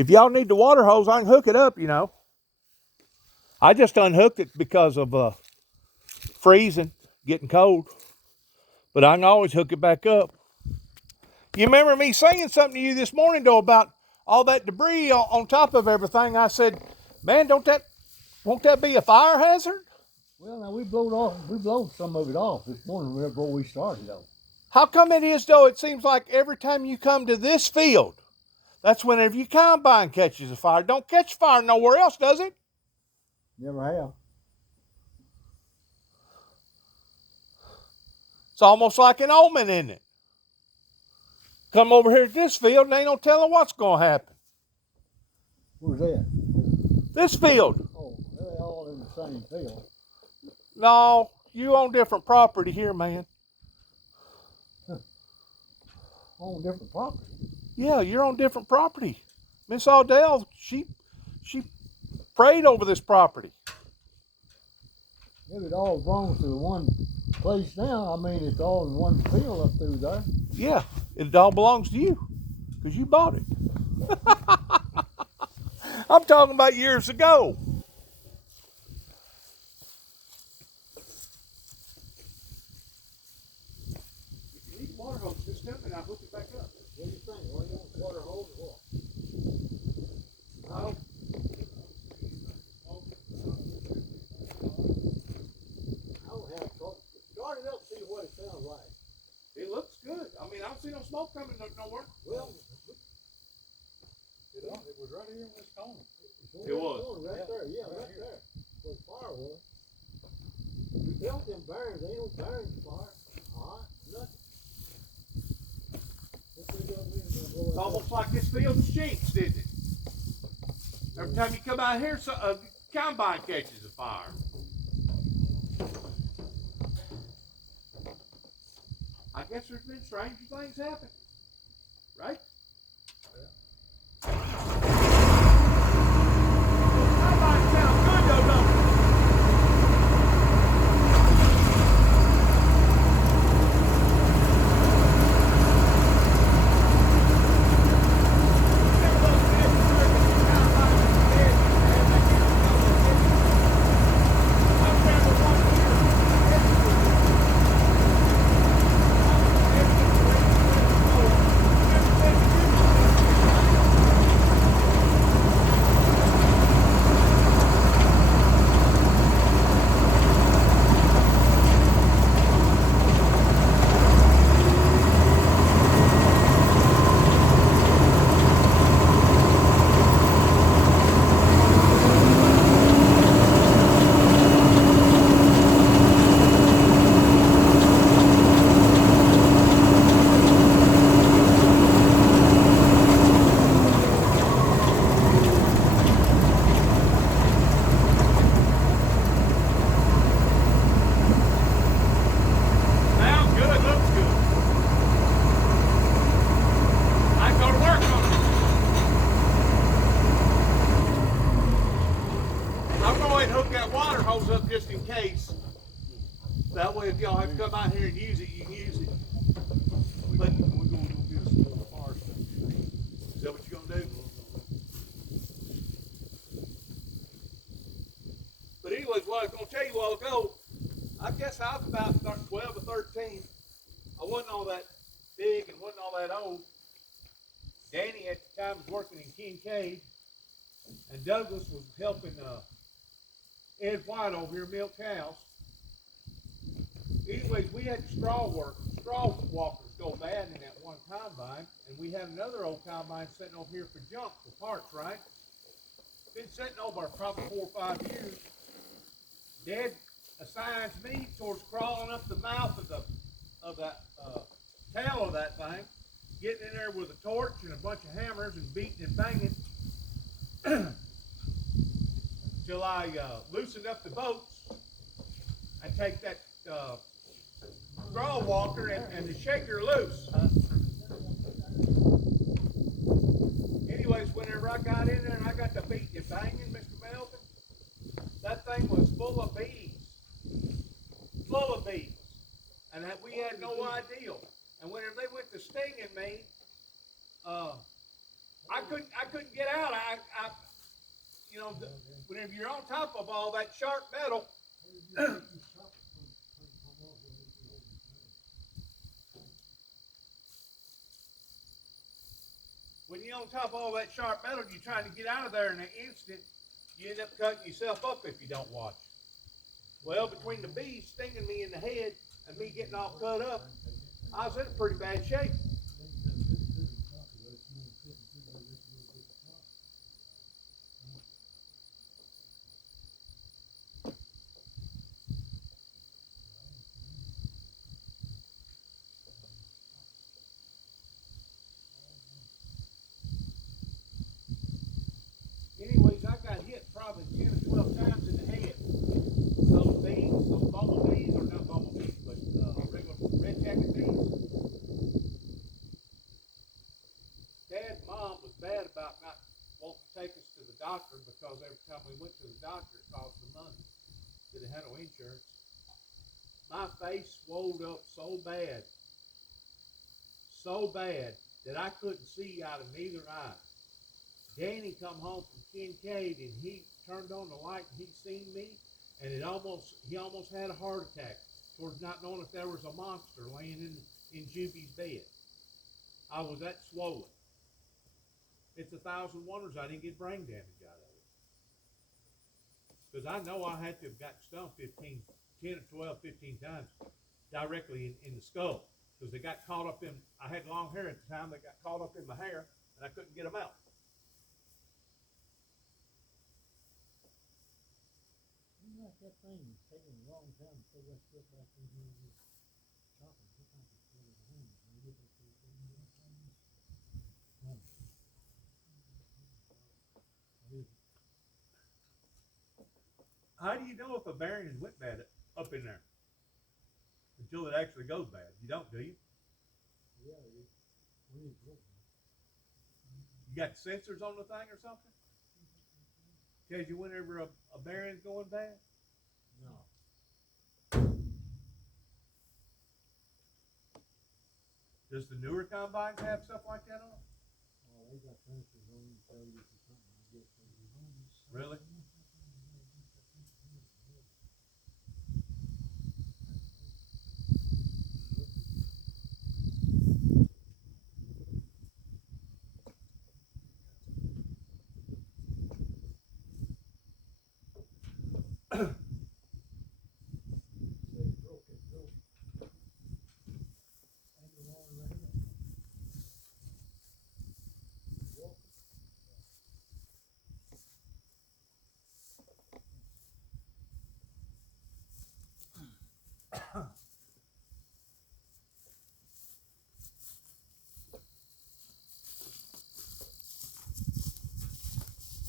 If y'all need the water hose, I can hook it up, you know. I just unhooked it because of freezing, getting cold. But I can always hook it back up. You remember me saying something to you this morning, though, about all that debris on top of everything? I said, man, won't that be a fire hazard? Well, now we blowed some of it off this morning before we started though. How come it is, though, it seems like every time you come to this field, that's whenever your combine catches a fire. Don't catch fire nowhere else, does it? Never have. It's almost like an omen, isn't it? Come over here to this field and ain't no telling what's going to happen. Where's that? This field. Oh, they're all in the same field. No, you on different property here, man. On different property. Yeah, you're on different property. Miss Aldell, she prayed over this property. If it all belongs to the one place now, I mean, it's all in one field up through there. Yeah, it all belongs to you because you bought it. I'm talking about years ago. If you need water hose, just tell me and I'll hook it back up. What do you think? Well, you want water hose or what? No. I don't have trouble. Start it up, see what it sounds like. It looks good. I mean, I don't see no smoke coming nowhere. Well, It was right here in this corner. It was. Right there, yeah, right there. Where the fire was. We felt them burns, ain't no burns fire. Alright, nothing. It's almost like this field stinks, isn't it? Every time you come out here, a combine catches a fire. I guess there's been stranger things happen, right? Combine sounds good though, don't it? Sounds good, looks good. I go to work on it. I'm going to go ahead and hook that water hose up just in case. That way, if y'all have to come out here and use it, you can use it. But We're going to go get us a fire station. is that what you're going to do? But anyways, what I was going to tell you a while ago, I guess I was about 12 or 13. I wasn't all that big and wasn't all that old. Danny at the time was working in Kincaid, and Douglas was helping Ed White over here milk cows. Anyways, we had straw walkers go bad in that one combine, and we had another old combine sitting over here for junk for parts, right? Been sitting over probably 4 or 5 years. Dad assigns me towards crawling up the mouth of that tail of that thing, getting in there with a torch and a bunch of hammers and beating and banging till I loosened up the bolts and take that straw walker and the shaker loose. Anyways, whenever I got in there and I got to beating and banging, Mr. Melvin, that thing was full of bees. Full of bees. And we had no idea. And whenever they went to stinging me, I couldn't get out. You know, whenever you're on top of all that sharp metal, when you're on top of all that sharp metal, you're trying to get out of there in an instant, you end up cutting yourself up if you don't watch. Well, between the bees stinging me in the head and me getting all cut up, I was in a pretty bad shape. Anyways, I got hit probably 10 or 12 times in the head. Those bees, those bumblebees, or not bumblebees, but regular red jacket bees. Dad and Mom was bad about not wanting to take us to the doctor because every time we went to the doctor, it cost them money. They had no insurance. My face swelled up so bad that I couldn't see out of neither eye. Danny come home from Kincaid and he turned on the light and he seen me and he almost had a heart attack towards not knowing if there was a monster laying in Juby's bed. I was that swollen. It's 1,000 wonders I didn't get brain damage out of it. Because I know I had to have gotten stung 10 or 12, 15 times directly in the skull. Because they got caught up in, I had long hair at the time, they got caught up in my hair and I couldn't get them out. Like that thing is taking a long time to put that stuff back in here with chopping. Sometimes it's full of hands. How do you know if a bearing has went bad up in there? Until it actually goes bad. You don't, do you? Yeah, you You got sensors on the thing or something? Tells you whenever a bearing's going bad? No. Does the newer combines have stuff like that on? Oh, they got sensors on them to tell you if it's something, I guess. Really?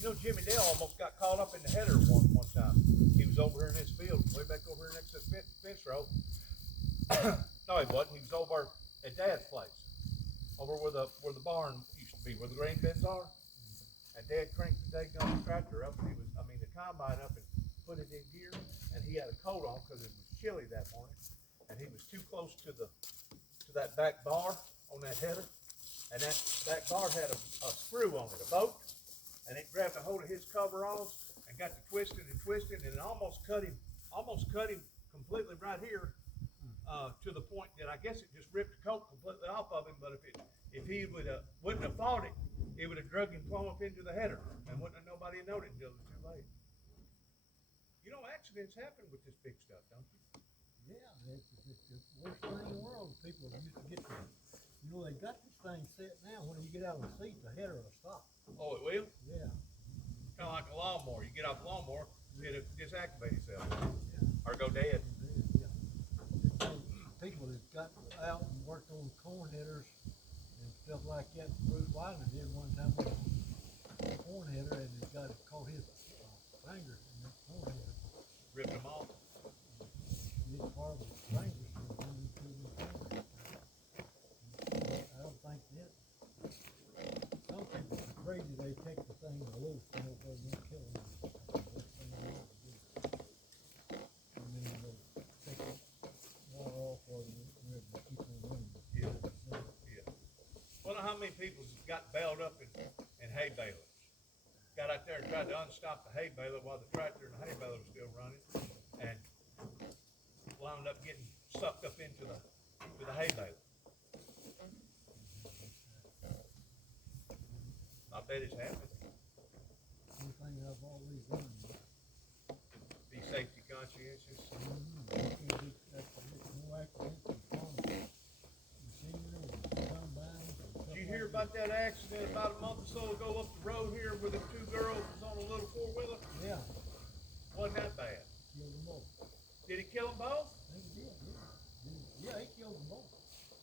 You know, Jimmy Dale almost got caught up in the header one time. He was over here in this field, way back over here next to the fence row. No, he wasn't. He was over at Dad's place, over where the barn used to be, where the grain bins are. And Dad cranked the daggone tractor up, and the combine up, and put it in gear. And he had a coat on because it was chilly that morning, and he was too close to that back bar on that header, and that back bar had a screw on it, a bolt. And it grabbed a hold of his coveralls and got to twisting, and it almost cut him completely right here, to the point that I guess it just ripped the coat completely off of him. But if he wouldn't have fought it, it would have drug him plumb up into the header, and wouldn't have nobody known it until it was too late. You know, accidents happen with this big stuff, don't you? Yeah, it's the worst thing in the world. People used to get they got this thing set now. When you get out of the seat, the header will stop. Oh, it will? Yeah. Kind of like a lawnmower. You get off the lawnmower, it'll disactivate itself. Yeah. Or go dead. Yeah. People that got out and worked on corn headers and stuff like that. Bruce Wilder did one time with a corn header, and it caught his finger in that corn header. Ripped them off. His part of his fingers was running through his finger. I don't think that. Some people are crazy. They take the thing to loose and they won't kill them. And then they'll take the water off or they'll keep on running. Yeah. Yeah. Wonder how many people got bailed up and and hay balers. Got out there and tried to unstop the hay baler while the tractor and the hay baler was still running, and wound up getting sucked up into the hay baler. I bet it's happened. One thing I've always done. Be safety conscientious. More accidents than farming machinery and combines and stuff Did you like hear that. about that accident about a month or so ago up the road here where the two girls was on a little four-wheeler? Yeah, Wasn't that bad? killed them both. Did he kill them both? I think he did, yeah. Yeah, he killed them both.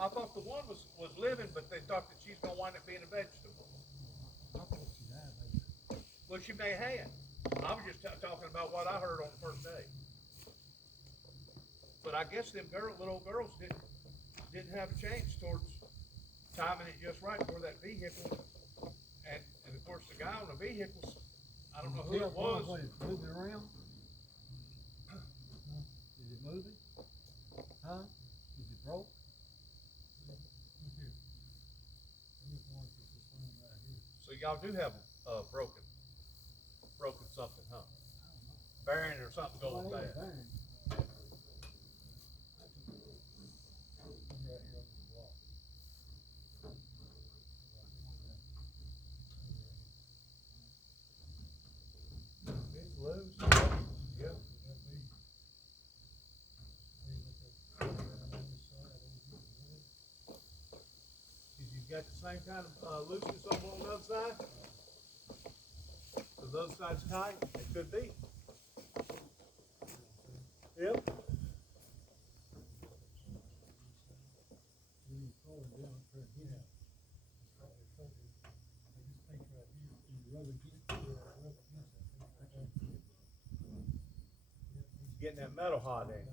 I thought the one was living, but they thought that she's gonna wind up being a vegetable. I thought she died later. Well, she may have. I was just talking about what I heard on the first day. But I guess them little girls didn't have a chance towards timing it just right for that vehicle. And of course the guy on the vehicles, I don't know who it was. What, it's moving around? Is it moving? Huh? Is it broke? So y'all do have broken something, huh? Bearing or something going bad. It's loose. Yeah. You got the same kind of looseness over on the other side? So the other side's tight? It could be. Yep. Getting that metal hot in.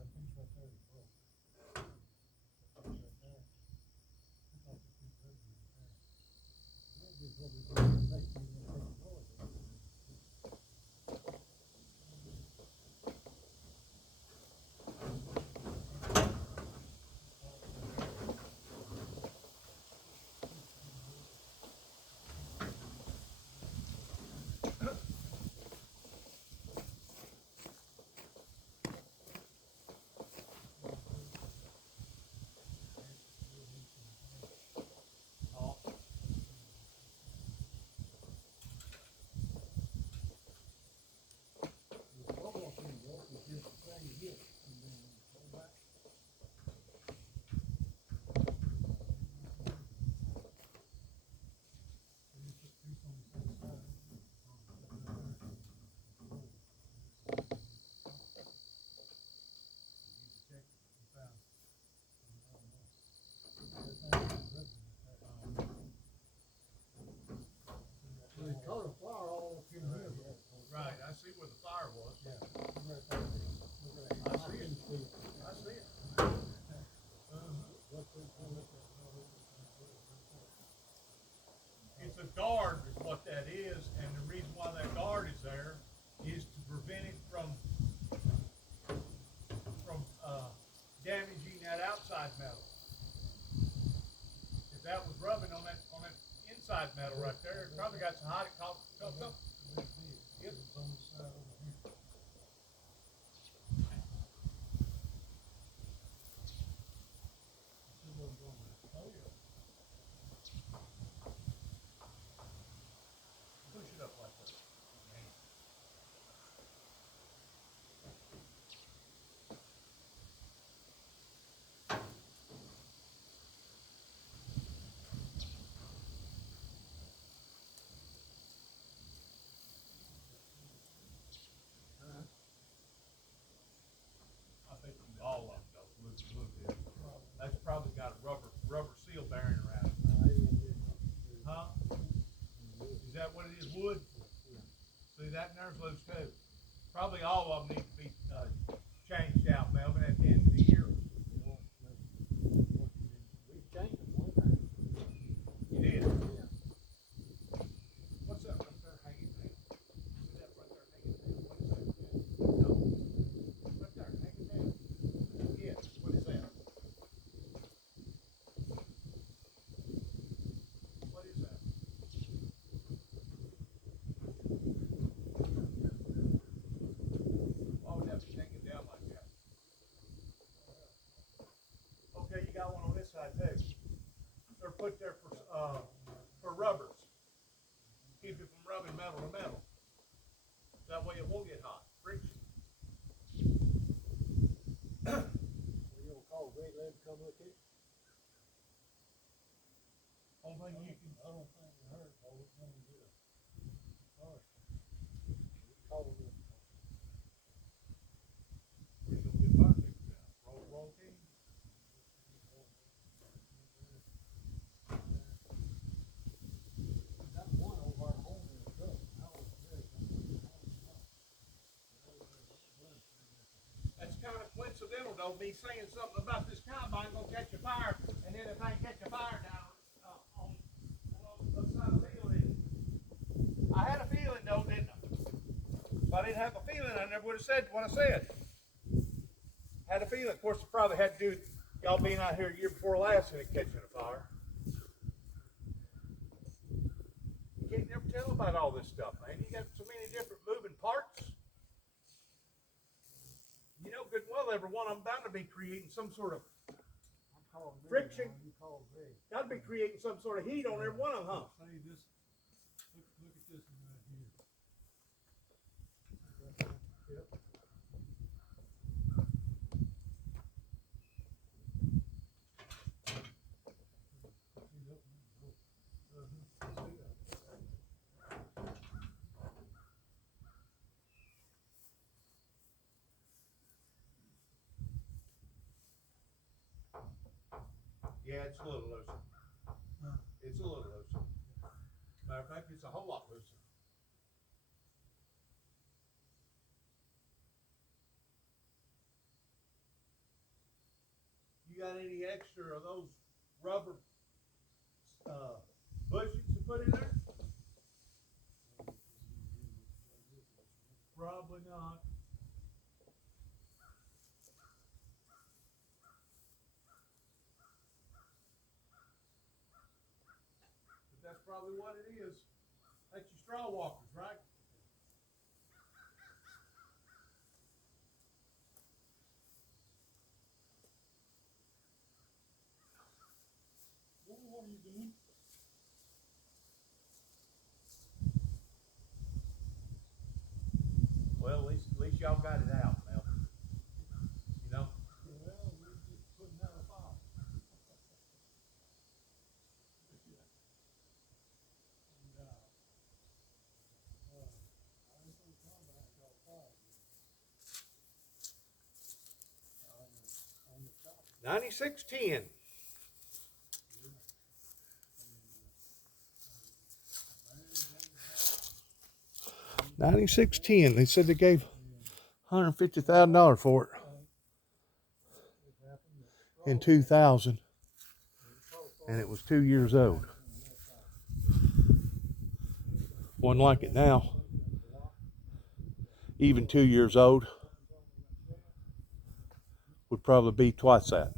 Right, I see where the fire was. I see it. I see it. It's a guard is what that is, and the reason why that guard is there is to prevent it from damaging that outside metal. If that was rubbing on that inside metal right there, it probably got so hot it caught up. Yep. Push it up like that. I think all of them looks a little bit. That's probably got a rubber seal bearing around it. Huh? Is that what it is? Wood? See, that there's loose too. Probably all of them need to be changed out, Melvin, at the end of the year. You did. What's that right there hanging down? See that right there hanging down? What is that? No. Right there, hanging down. Yes, what is that? What is that? put there for rubbers. Keep it from rubbing metal to metal. That way it won't get hot. Friction. We gonna call Greg, let him come look at it. Only thing you can. I don't think it hurt, but we're gonna get a fire station. Call him. We're gonna get fire fixed out. Roll team. Got one over our home in the truck. I was very That's kind of coincidental though, me saying something about this combine gonna catch a fire, and then if I catch a fire down on the side of the field, I had a feeling though, didn't I? If I didn't have a feeling, I never would have said what I said. Had a feeling. Of course, it probably had to do with y'all being out here a year before last and it catching a fire. You can't never tell about all this stuff, man. You got so many different moving parts. You know good and well every one of them bound to be creating some sort of friction. You call Greg. Got to be creating some sort of heat on every one of them, huh? Say this, look at this one right here. Yep. Yeah, it's a little looser. Huh. It's a little looser. Matter of fact, it's a whole lot looser. You got any extra of those rubber bushings to put in there? Probably not. But that's probably what it is. That's your straw walkers, right? What are you doing? Well, at least y'all got it out, Mel. You know? Well, we're just putting out a fire. I ain't gonna come back till fire. On the top. 9610. 9610. They said they gave $150,000 for it in 2000, and it was 2 years old. One like it now, even 2 years old, would probably be twice that.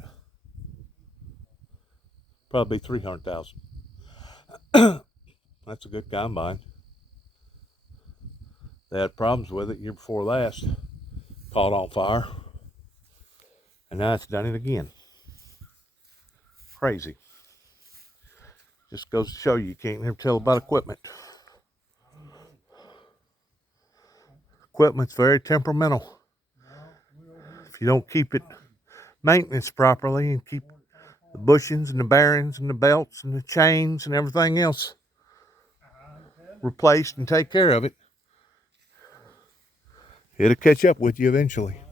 Probably 300,000. That's a good combine. They had problems with it year before last. Caught on fire. And now it's done it again. Crazy. Just goes to show you can't never tell about equipment. Equipment's very temperamental. If you don't keep it maintenance properly and keep the bushings and the bearings and the belts and the chains and everything else replaced and take care of it, it'll catch up with you eventually.